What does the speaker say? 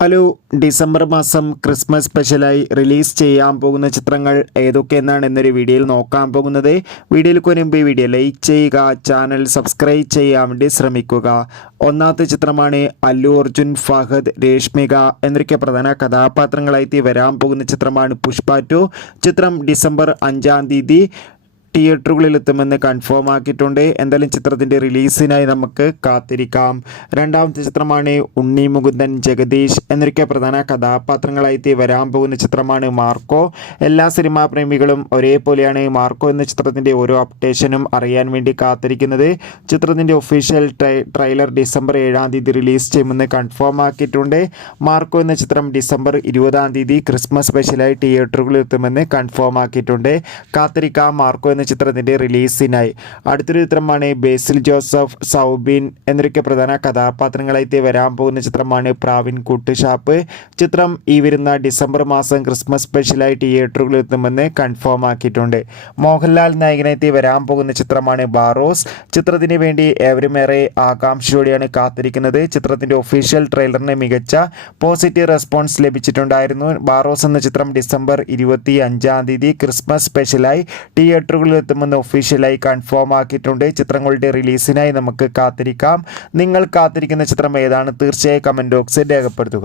Hello, December മാസം Christmas സ്പെഷ്യലായി release ചെയ്യാൻ പോകുന്ന ചിത്രങ്ങൾ ഏതൊക്കെയെന്നാണ് എന്നൊരു വീഡിയോയിൽ നോക്കാൻ പോകുന്നത്. വീഡിയോയിൽ മുൻപ് വീഡിയോ ലൈക്ക് ചെയ്യുക, ചാനൽ സബ്സ്ക്രൈബ് ചെയ്യാൻ വേണ്ടി ശ്രമിക്കുക. ഒന്നാമത്തെ ചിത്രമാണ് അല്ലു അർജുൻ, ഫഹദ്, രേഷ്മിക എന്നൊക്കെ പ്രധാന കഥാപാത്രങ്ങളായി വരാൻ പോകുന്ന ചിത്രമാണ് പുഷ്പ 2. ചിത്രം ഡിസംബർ 5-ാം തീയതി തിയേറ്ററുകളിലെത്തുമെന്ന് കൺഫേം ആക്കിയിട്ടുണ്ട്. എന്തായാലും ചിത്രത്തിൻ്റെ റിലീസിനായി നമുക്ക് കാത്തിരിക്കാം. രണ്ടാമത്തെ ചിത്രമാണ് ഉണ്ണി മുകുന്ദൻ, ജഗദീഷ് എന്നൊക്കെ പ്രധാന കഥാപാത്രങ്ങളായി വരാൻ പോകുന്ന ചിത്രമാണ് മാർക്കോ. എല്ലാ സിനിമാ പ്രേമികളും ഒരേപോലെയാണ് മാർക്കോ എന്ന ചിത്രത്തിൻ്റെ ഓരോ അപ്ഡേഷനും അറിയാൻ വേണ്ടി കാത്തിരിക്കുന്നത്. ചിത്രത്തിൻ്റെ ഒഫീഷ്യൽ ട്രെയിലർ ഡിസംബർ 7-ാം തീയതി റിലീസ് ചെയ്യുമെന്ന് കൺഫേം ആക്കിയിട്ടുണ്ട്. മാർക്കോ എന്ന ചിത്രം ഡിസംബർ 20-ാം തീയതി ക്രിസ്മസ് സ്പെഷ്യലായി തിയേറ്ററുകളിൽ എത്തുമെന്ന് കൺഫേം ആക്കിയിട്ടുണ്ട്. കാത്തിരിക്കാം മാർക്കോ എന്ന ചിത്രത്തിൻ്റെ റിലീസിനായി. അടുത്തൊരു ചിത്രമാണ് ബേസിൽ ജോസഫ്, സൗബിൻ എന്നൊക്കെ പ്രധാന കഥാപാത്രങ്ങളായി വരാൻ പോകുന്ന ചിത്രമാണ് പ്രാവിൻ കൂട്ടുഷാപ്പ്. ചിത്രം ഈ വരുന്ന ഡിസംബർ മാസം ക്രിസ്മസ് സ്പെഷ്യലായി തിയേറ്ററുകളിൽ എത്തുമെന്ന് കൺഫേം ആക്കിയിട്ടുണ്ട്. മോഹൻലാൽ നായകനായി വരാൻ പോകുന്ന ചിത്രമാണ് ബാറോസ്. ചിത്രത്തിന് വേണ്ടി ഏവരുമേറെ ആകാംക്ഷയോടെയാണ് കാത്തിരിക്കുന്നത്. ചിത്രത്തിൻ്റെ ഒഫീഷ്യൽ ട്രെയിലറിന് മികച്ച പോസിറ്റീവ് റെസ്പോൺസ് ലഭിച്ചിട്ടുണ്ടായിരുന്നു. ബാറോസ് എന്ന ചിത്രം ഡിസംബർ 25-ാം തീയതി ക്രിസ്മസ് സ്പെഷ്യലായി തിയേറ്ററുകളിൽ എത്തുമെന്ന് ഒഫീഷ്യലായി കൺഫേം ആക്കിയിട്ടുണ്ട്. ചിത്രങ്ങളുടെ റിലീസിനായി നമുക്ക് കാത്തിരിക്കാം. നിങ്ങൾ കാത്തിരിക്കുന്ന ചിത്രം ഏതാണ്? തീർച്ചയായും കമൻറ്റ് ബോക്സിൽ രേഖപ്പെടുത്തുക.